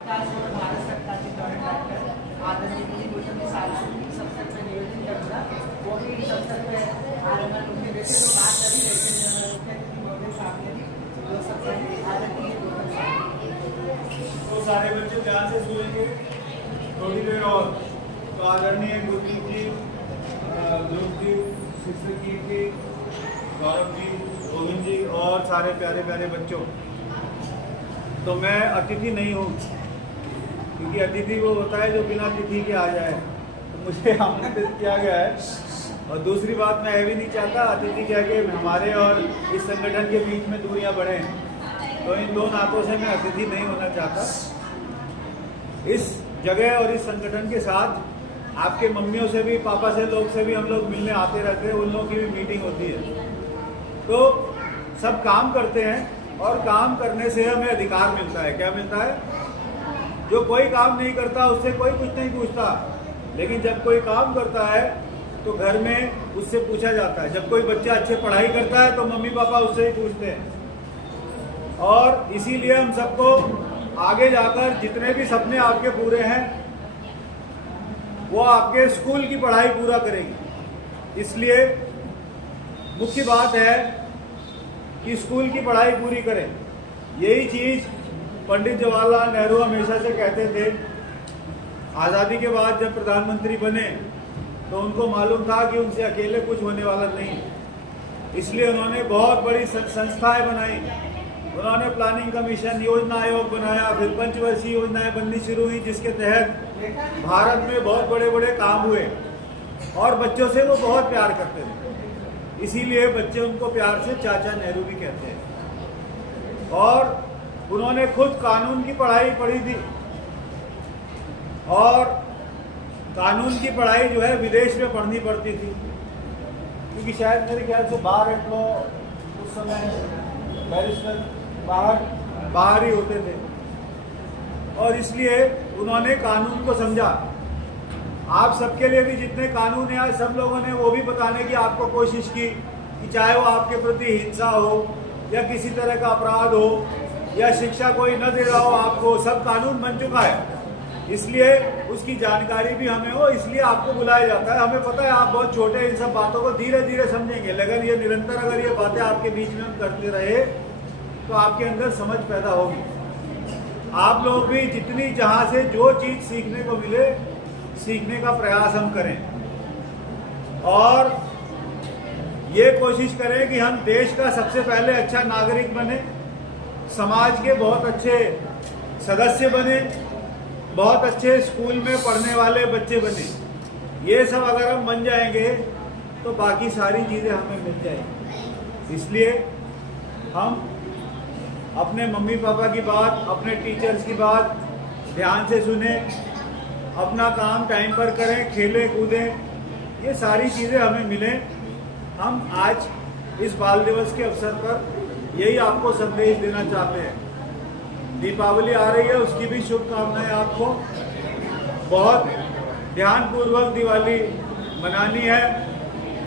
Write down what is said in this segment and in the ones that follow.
भारत सरकारचे joint director आदरणीय मोदी जी साहब की सबसे पहले निवेदन करूँगा वो भी इस अवसर पे आदरणीय उनके बेटे तो बात करी लेकिन मोदी साहब ने जो सबसे आदरणीय तो सारे बच्चे ध्यान से सुनेंगे थोड़ी देर और। तो आदरणीय गुरजीत जी, ध्रुव जी, शिक्षक जी, गौरव जी, गोविंद जी और सारे प्यारे प्यारे बच्चों, तो मैं अतिथि नहीं हूँ, क्योंकि अतिथि वो होता है जो बिना अतिथि के आ जाए, तो मुझे आमंत्रित किया गया है। और दूसरी बात, मैं ये भी नहीं चाहता अतिथि कह के हमारे और इस संगठन के बीच में दूरियां बढ़े, तो इन दो नातों से मैं अतिथि नहीं होना चाहता। इस जगह और इस संगठन के साथ आपके मम्मियों से भी, पापा से, लोग से भी हम लोग मिलने आते रहते हैं, उन लोगों की भी मीटिंग होती है, तो सब काम करते हैं और काम करने से हमें अधिकार मिलता है। क्या मिलता है? जो कोई काम नहीं करता उससे कोई कुछ नहीं पूछता, लेकिन जब कोई काम करता है तो घर में उससे पूछा जाता है। जब कोई बच्चा अच्छे पढ़ाई करता है तो मम्मी पापा उससे ही पूछते हैं। और इसीलिए हम सबको आगे जाकर जितने भी सपने आपके पूरे हैं वो आपके स्कूल की पढ़ाई पूरा करेंगे। इसलिए मुख्य बात है कि स्कूल की पढ़ाई पूरी करें। यही चीज़ पंडित जवाहरलाल नेहरू हमेशा से कहते थे। आज़ादी के बाद जब प्रधानमंत्री बने तो उनको मालूम था कि उनसे अकेले कुछ होने वाला नहीं, इसलिए उन्होंने बहुत बड़ी संस्थाएं बनाई। उन्होंने प्लानिंग कमीशन, योजना आयोग बनाया, फिर पंचवर्षीय योजनाएं बननी शुरू हुई, जिसके तहत भारत में बहुत बड़े बड़े काम हुए और बच्चों से वो बहुत प्यार करते थे। इसीलिए बच्चे उनको प्यार से चाचा नेहरू भी कहते हैं। और उन्होंने खुद कानून की पढ़ाई पढ़ी थी, और कानून की पढ़ाई जो है विदेश में पढ़नी पड़ती थी, क्योंकि शायद मेरे ख्याल से बाहर एट लॉ उस समय बैरिस्टर बाहर ही होते थे, और इसलिए उन्होंने कानून को समझा। आप सबके लिए भी जितने कानून हैं, सब लोगों ने वो भी बताने की आपको कोशिश की कि चाहे वो आपके प्रति हिंसा हो या किसी तरह का अपराध हो या शिक्षा कोई न दे रहा हो आपको, सब कानून बन चुका है। इसलिए उसकी जानकारी भी हमें हो, इसलिए आपको बुलाया जाता है। हमें पता है आप बहुत छोटे, इन सब बातों को धीरे धीरे समझेंगे, लेकिन ये निरंतर अगर ये बातें आपके बीच में हम करते रहे तो आपके अंदर समझ पैदा होगी। आप लोग भी जितनी जहाँ से जो चीज़ सीखने को मिले, सीखने का प्रयास हम करें, और ये कोशिश करें कि हम देश का सबसे पहले अच्छा नागरिक बने, समाज के बहुत अच्छे सदस्य बने, बहुत अच्छे स्कूल में पढ़ने वाले बच्चे बने। ये सब अगर हम बन जाएंगे तो बाकी सारी चीज़ें हमें मिल जाएंगी। इसलिए हम अपने मम्मी पापा की बात, अपने टीचर्स की बात ध्यान से सुने, अपना काम टाइम पर करें, खेलें कूदें, ये सारी चीज़ें हमें मिलें। हम आज इस बाल दिवस के अवसर पर यही आपको संदेश देना चाहते हैं। दीपावली आ रही है, उसकी भी शुभकामनाएं आपको। बहुत ध्यानपूर्वक दिवाली मनानी है।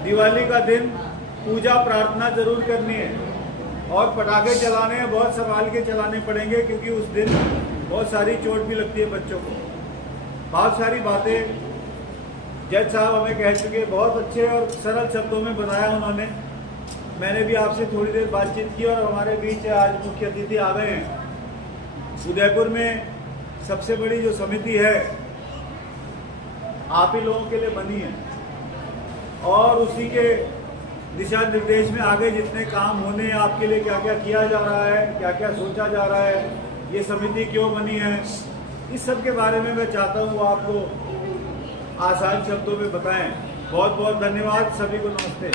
दिवाली का दिन पूजा प्रार्थना जरूर करनी है, और पटाखे चलाने हैं, बहुत संभाल के चलाने पड़ेंगे, क्योंकि उस दिन बहुत सारी चोट भी लगती है बच्चों को। बहुत सारी बातें जज साहब हमें कह चुके, बहुत अच्छे और सरल शब्दों में बताया उन्होंने। मैंने भी आपसे थोड़ी देर बातचीत की, और हमारे बीच आज मुख्य अतिथि आ गए हैं। उदयपुर में सबसे बड़ी जो समिति है आप ही लोगों के लिए बनी है, और उसी के दिशा निर्देश में आगे जितने काम होने हैं, आपके लिए क्या क्या किया जा रहा है, क्या क्या सोचा जा रहा है, ये समिति क्यों बनी है, इस सब के बारे में मैं चाहता हूँ आपको आसान शब्दों में बताएं। बहुत बहुत धन्यवाद, सभी को नमस्ते।